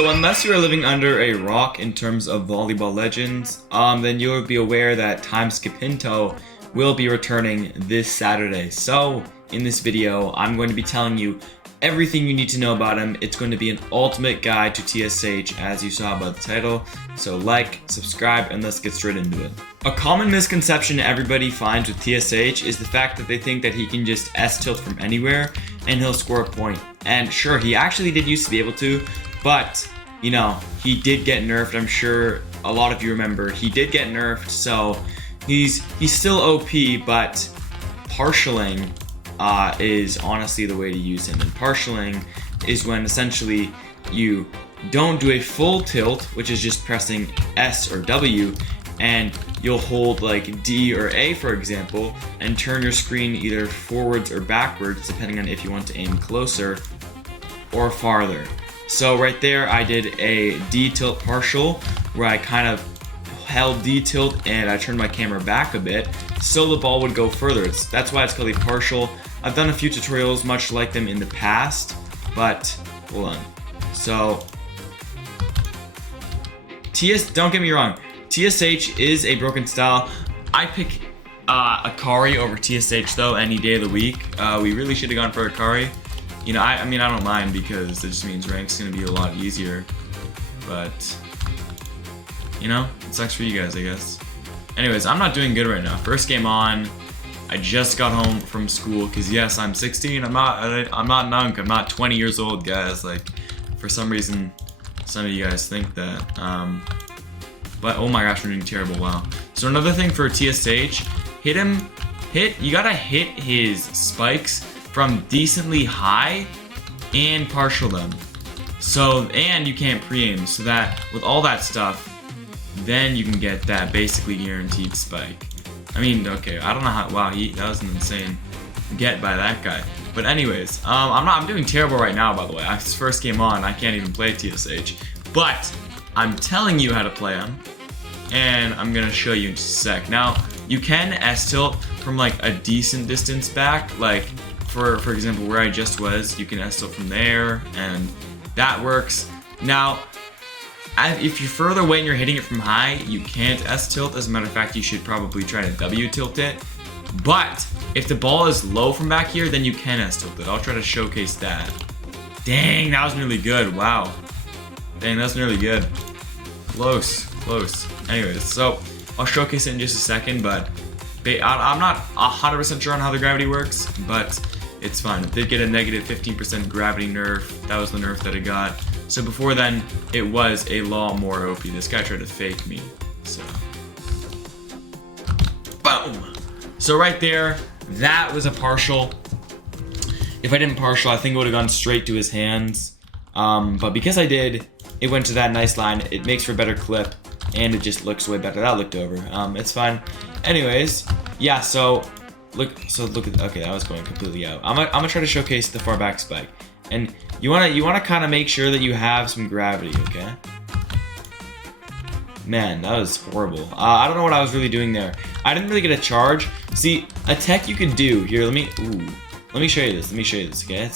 So unless you are living under a rock in terms of Volleyball Legends, then you'll be aware that Timeskip Hinto will be returning this Saturday. So in this video, I'm going to be telling you everything you need to know about him. It's going to be an ultimate guide to TSH, as you saw by the title. So like, subscribe, and let's get straight into it. A common misconception everybody finds with TSH is the fact that they think that he can just S-tilt from anywhere and he'll score a point. And sure, he actually did used to be able to, but you know, he did get nerfed. I'm sure a lot of you remember he did get nerfed, so he's still OP, but partialing is honestly the way to use him. And partialing is when essentially you don't do a full tilt, which is just pressing S or W, and you'll hold like D or A, for example, and turn your screen either forwards or backwards, depending on if you want to aim closer or farther. So right there, I did a D tilt partial, where I kind of held D tilt and I turned my camera back a bit, so the ball would go further. That's why it's called a partial. I've done a few tutorials much like them in the past, but hold on. So don't get me wrong, TSH is a broken style. I pick Akari over TSH though any day of the week. We really should have gone for Akari. You know, I mean, I don't mind because it just means rank's gonna be a lot easier. But you know, it sucks for you guys, I guess. Anyways, I'm not doing good right now. First game on. I just got home from school because yes, I'm 16. I'm not Nunk. I'm not 20 years old, guys. Like, for some reason, some of you guys think that. But oh my gosh, we're doing terrible. Wow. So another thing for TSH, you gotta hit his spikes from decently high and partial them. So, and you can't pre-aim, so that with all that stuff, then you can get that basically guaranteed spike. I mean, okay, I don't know how, wow, that was an insane get by that guy. But anyways, I'm doing terrible right now, by the way. This first game on, I can't even play TSH. But I'm telling you how to play him, and I'm gonna show you in just a sec. Now, you can S-tilt from like a decent distance back, like for example, where I just was, you can S-tilt from there, and that works. Now, if you're further away and you're hitting it from high, you can't S-tilt. As a matter of fact, you should probably try to W-tilt it. But if the ball is low from back here, then you can S-tilt it. I'll try to showcase that. Dang, that was nearly good. Wow. Dang, that was nearly good. Close. Anyways, so I'll showcase it in just a second, but I'm not 100% sure on how the gravity works, but it's fine. It did get a negative 15% gravity nerf. That was the nerf that it got. So before then, it was a lot more OP. This guy tried to fake me, so. Boom! So right there, that was a partial. If I didn't partial, I think it would have gone straight to his hands. But because I did, it went to that nice line. It makes for a better clip, and it just looks way better. That looked over. It's fine. Anyways, yeah, so look at, okay, that was going completely out. I'm gonna try to showcase the far back spike. And you wanna kind of make sure that you have some gravity, okay? Man, that was horrible. I don't know what I was really doing there. I didn't really get a charge. See, a tech you can do here. Let me show you this. Okay,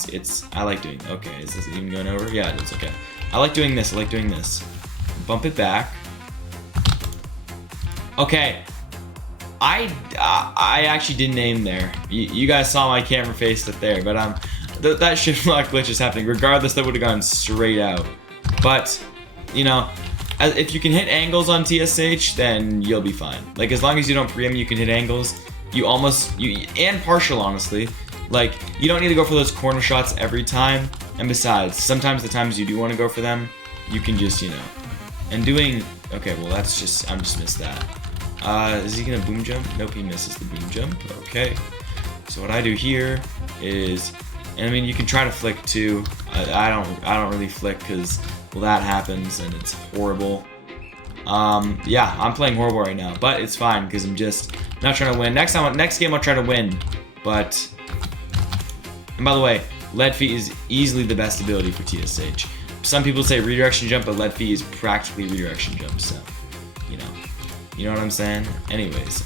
I like doing. Okay, is this even going over? Yeah, it is. Okay, I like doing this. Bump it back. Okay. I actually didn't aim there. You guys saw my camera face it there, but that shit not glitch is happening. Regardless, that would have gone straight out. But you know, if you can hit angles on TSH, then you'll be fine. Like, as long as you don't pre-aim, you can hit angles. And partial, honestly. Like, you don't need to go for those corner shots every time. And besides, sometimes the times you do want to go for them, you can just, you know. And doing, okay, well I just missed that. Is he gonna boom jump? Nope, he misses the boom jump. Okay. So what I do here is, and I mean, you can try to flick too. I don't really flick because, well, that happens and it's horrible. Yeah, I'm playing horrible right now, but it's fine because I'm just not trying to win. Next game I'll try to win. But, and by the way, lead feet is easily the best ability for TSH. Some people say redirection jump, but lead feet is practically redirection jump. So, you know what I'm saying? Anyways,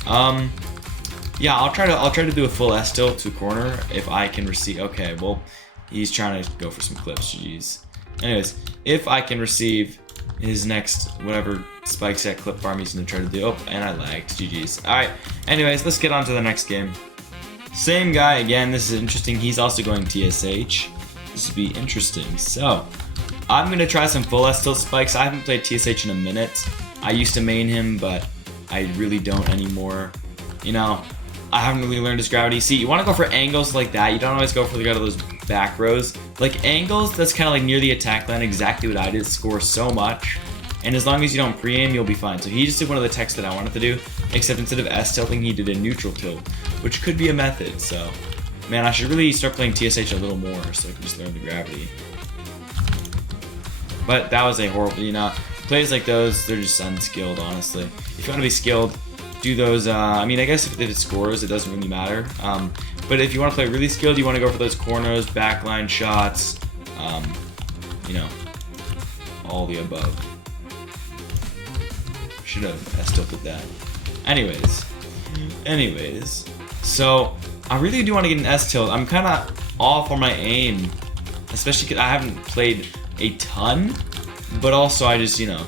yeah, I'll try to do a full S tilt to corner if I can receive. Okay, well, he's trying to go for some clips. Jeez. Anyways, if I can receive his next whatever spike set clip farm he's gonna try to do. Oh, and I lagged. GG's. Alright, anyways, let's get on to the next game. Same guy again. This is interesting. He's also going TSH. This will be interesting. So, I'm gonna try some full S tilt spikes. I haven't played TSH in a minute. I used to main him, but I really don't anymore. You know, I haven't really learned his gravity. See, you want to go for angles like that. You don't always go for the guy to those back rows. Like angles, that's kind of like near the attack line. Exactly what I did. Score so much. And as long as you don't pre-aim, you'll be fine. So he just did one of the techs that I wanted to do. Except instead of S tilting, he did a neutral tilt. Which could be a method. So, man, I should really start playing TSH a little more so I can just learn the gravity. But that was a horrible, you know, plays like those, they're just unskilled, honestly. If you want to be skilled, do those, I mean, I guess if it scores, it doesn't really matter. But if you want to play really skilled, you want to go for those corners, backline shots, you know, all the above. Should have S-tilted that. Anyways, so I really do want to get an S-tilt. I'm kind of off on my aim, especially because I haven't played a ton, but also I just, you know,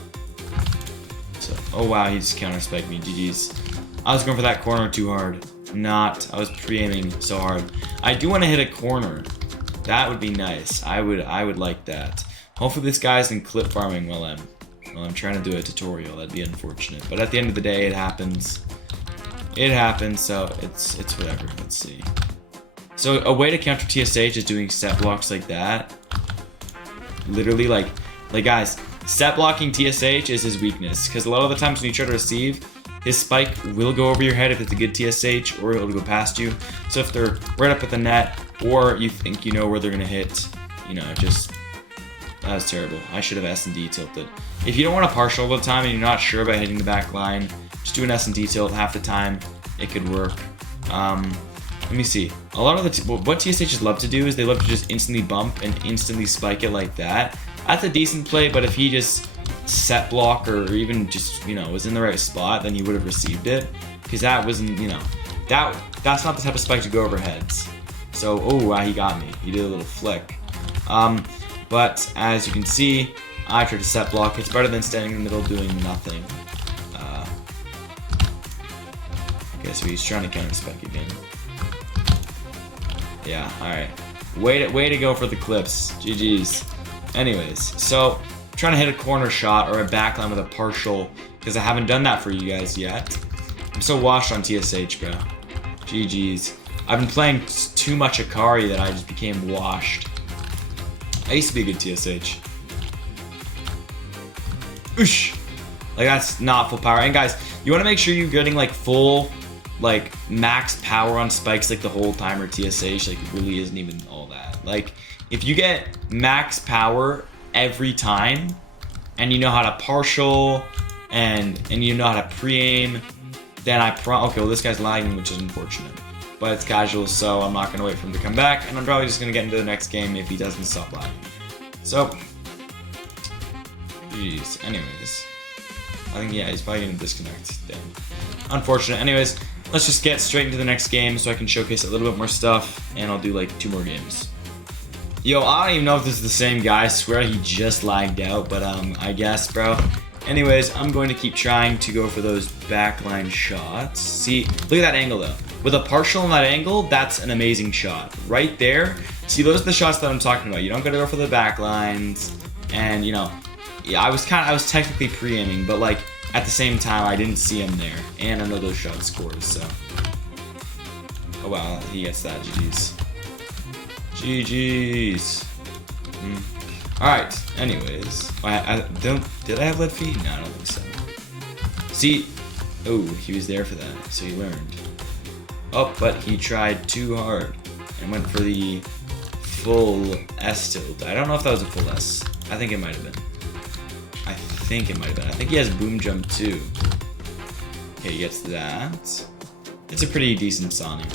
so, oh wow, he just counter-spiked me, GG's. I was going for that corner too hard. I was pre-aiming so hard. I do want to hit a corner. That would be nice. I would like that. Hopefully this guy's in clip farming while I'm trying to do a tutorial. That'd be unfortunate. But at the end of the day, it happens. It happens, so it's whatever. Let's see. So a way to counter TSH is doing set blocks like that. Literally, like guys, set blocking TSH is his weakness, because a lot of the times when you try to receive, his spike will go over your head if it's a good TSH, or it'll go past you. So if they're right up at the net, or you think you know where they're gonna hit, you know, just, that was terrible. I should have S&D tilted. If you don't want a partial all the time and you're not sure about hitting the back line, just do an S&D tilt half the time. It could work. Let me see. A lot of what TSHs love to do is they love to just instantly bump and instantly spike it like that. That's a decent play, but if he just set block or even just, you know, was in the right spot, then he would have received it. Because that wasn't, you know, that's not the type of spike to go over heads. So, oh wow, he got me. He did a little flick. But as you can see, I tried to set block. It's better than standing in the middle doing nothing. Okay, so he's trying to counter spike again. Yeah, alright. Way to go for the clips. GG's. Anyways, so I'm trying to hit a corner shot or a backline with a partial, because I haven't done that for you guys yet. I'm so washed on TSH, bro. GG's. I've been playing too much Akari that I just became washed. I used to be a good TSH. Oosh! Like, that's not full power. And guys, you want to make sure you're getting like full, like max power on spikes like the whole time, or TSH, like it really isn't even all that. Like, if you get max power every time, and you know how to partial, and you know how to pre-aim, then okay, well this guy's lagging, which is unfortunate. But it's casual, so I'm not going to wait for him to come back, and I'm probably just going to get into the next game if he doesn't stop lagging. So, jeez, anyways. I think, yeah, he's probably going to disconnect. Damn. Unfortunate. Anyways, let's just get straight into the next game so I can showcase a little bit more stuff, and I'll do like 2 more games. Yo, I don't even know if this is the same guy. I swear he just lagged out, but I guess, bro. Anyways, I'm going to keep trying to go for those backline shots. See, look at that angle though. With a partial on that angle, that's an amazing shot. Right there. See, those are the shots that I'm talking about. You don't gotta go for the backlines. And, you know, yeah, I was technically pre-aiming, but like, at the same time, I didn't see him there. And I know those shots scores, so. Oh wow, he gets that, GG's. GG's. Alright, anyways. Did I have lead feet? No, I don't think so. See, oh, he was there for that, so he learned. Oh, but he tried too hard and went for the full S tilt. I don't know if that was a full S. I think it might have been. I think he has boom jump too. Okay, he gets that. It's a pretty decent Sonic.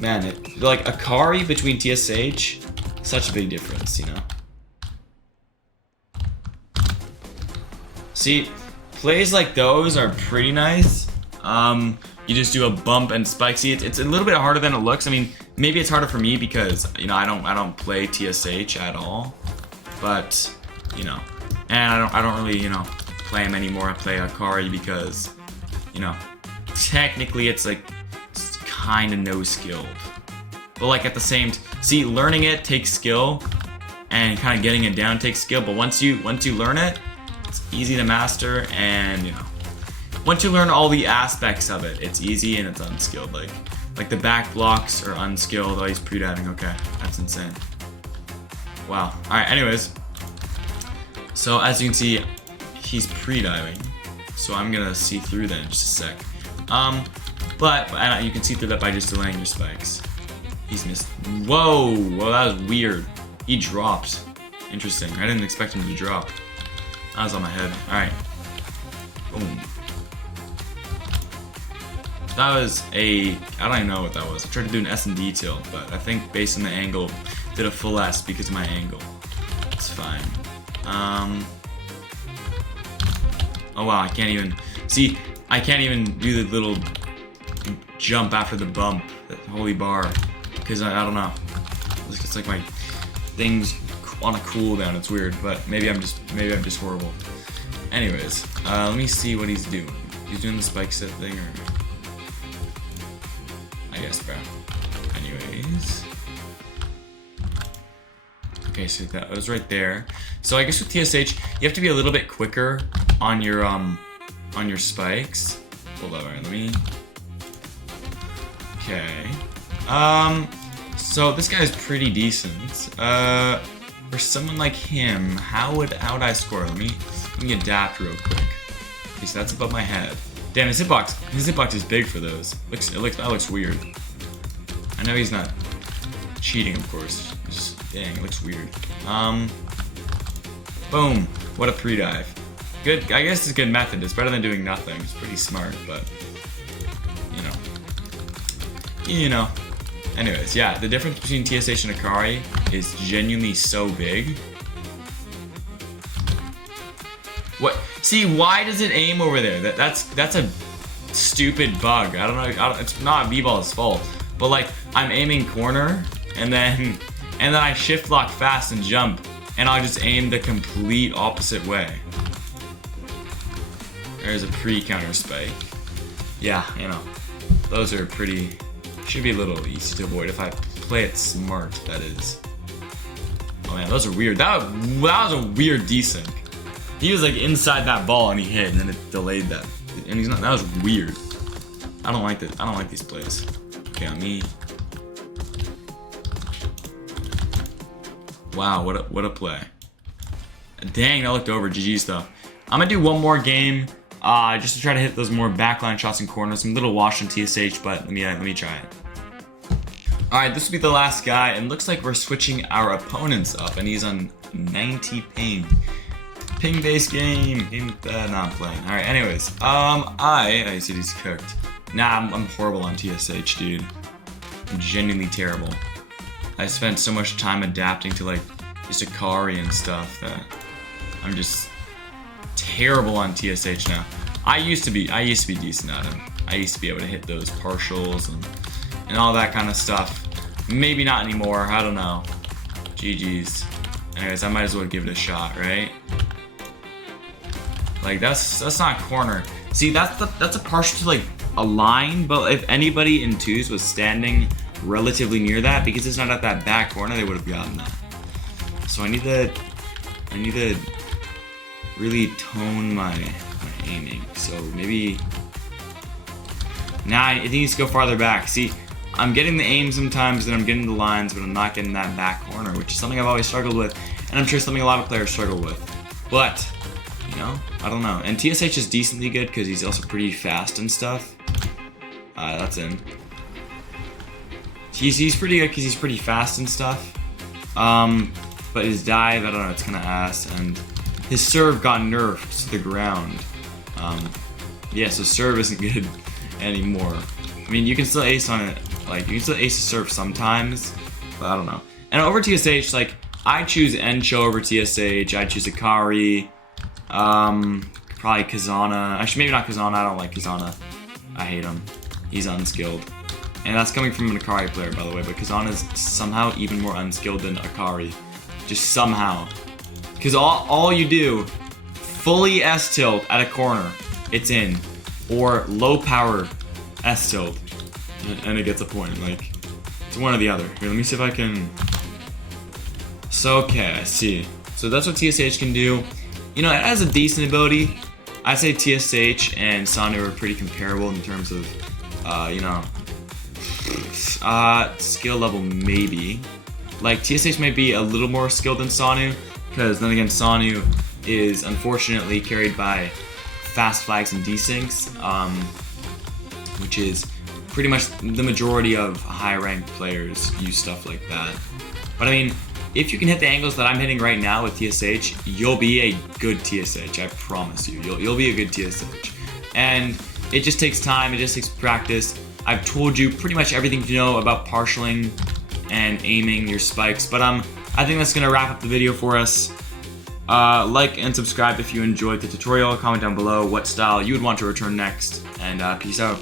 Man, like Akari between TSH, such a big difference, you know? See, plays like those are pretty nice. You just do a bump and spike. See, it's a little bit harder than it looks. I mean, maybe it's harder for me because, you know, I don't play TSH at all. But you know. And I don't really, you know, play him anymore. I play Akari because, you know, technically it's like kind of no skilled. But like at the same, see, learning it takes skill, and kind of getting it down takes skill. But once you learn it, it's easy to master, and you know, once you learn all the aspects of it, it's easy and it's unskilled. Like the back blocks are unskilled. Oh, he's pre-diving. Okay, that's insane. Wow. All right. Anyways, so as you can see, he's pre-diving. So I'm gonna see through that in just a sec. But you can see through that by just delaying your spikes. He's missed. Whoa, well, that was weird. He dropped. Interesting. I didn't expect him to drop. That was on my head. All right. Boom. That was I don't even know what that was. I tried to do an S and D tilt, but I think based on the angle, did a full S because of my angle. It's fine. Oh wow, I can't even see. I can't even do the little jump after the bump, that holy bar, because I don't know. It's like my things on a cooldown. It's weird, but maybe I'm just horrible. Anyways, let me see what he's doing. He's doing the spike set thing, or I guess, bro. Anyways, okay, so that was right there. So I guess with TSH, you have to be a little bit quicker on your spikes. Hold on, let me. Okay. So this guy's pretty decent. For someone like him, how would I score? Let me adapt real quick. Okay, so that's above my head. Damn, his hitbox is big for those. That looks weird. I know he's not cheating, of course. Just dang, it looks weird. Boom. What a pre-dive. Good. I guess it's a good method. It's better than doing nothing. It's pretty smart, but you know. Anyways, yeah, the difference between TSH and Akari is genuinely so big. What? See, why does it aim over there? That's a stupid bug. I don't know. It's not V-Ball's fault. But like, I'm aiming corner, and then I shift lock fast and jump, and I'll just aim the complete opposite way. There's a pre-counter spike. Yeah, you know, those are pretty. Should be a little easy to avoid if I play it smart, that is. Oh man, those are weird. That was a weird desync. He was like inside that ball and he hit, and then it delayed that. And he's not. That was weird. I don't like this. I don't like these plays. Okay, on me. Wow, what a play. Dang, that looked over. GG's though. I'm gonna do one more game. Just to try to hit those more backline shots and corners. I'm a little washed on TSH, but let me try it. Alright, this will be the last guy, and looks like we're switching our opponents up, and he's on 90 ping. Ping-based game. Not playing. Alright, anyways. I see he's cooked. Nah, I'm horrible on TSH, dude. I'm genuinely terrible. I spent so much time adapting to like just Akari and stuff that I'm just terrible on TSH now. I used to be decent at him. I used to be able to hit those partials and all that kind of stuff. Maybe not anymore. I don't know. GG's. Anyways, I might as well give it a shot, right? Like that's not corner. See, that's a partial to like a line, but if anybody in twos was standing relatively near that, because it's not at that back corner, they would have gotten that. So I need to really tone my aiming. So maybe I think it needs to go farther back. See, I'm getting the aim sometimes, and I'm getting the lines, but I'm not getting that back corner, which is something I've always struggled with, and I'm sure something a lot of players struggle with. But you know, I don't know. And TSH is decently good because he's also pretty fast and stuff. That's in. He's pretty good because he's pretty fast and stuff. But his dive, I don't know, it's kind of ass, and his serve got nerfed to the ground. Yeah, so serve isn't good anymore. I mean, you can still ace on it, like, you can still ace a serve sometimes, but I don't know. And over TSH, like, I choose Encho over TSH, I choose Akari, probably Kazana. Actually, maybe not Kazana, I don't like Kazana. I hate him. He's unskilled. And that's coming from an Akari player, by the way, but Kazana is somehow even more unskilled than Akari. Just somehow. Because all you do, fully S tilt at a corner, it's in. Or low power S tilt, and it gets a point. Like, it's one or the other. Here, let me see if I can. So, okay, I see. So that's what TSH can do. You know, it has a decent ability. I'd say TSH and Sanu are pretty comparable in terms of, you know, skill level maybe. Like, TSH might be a little more skilled than Sanu, because then again, Sanu is unfortunately carried by fast flags and desyncs, which is pretty much the majority of high-ranked players use stuff like that. But I mean, if you can hit the angles that I'm hitting right now with TSH, you'll be a good TSH, I promise you. You'll be a good TSH. And it just takes time, it just takes practice. I've told you pretty much everything you know about partialing and aiming your spikes, but I think that's gonna wrap up the video for us. Like and subscribe if you enjoyed the tutorial. Comment down below what style you would want to return next, and peace out.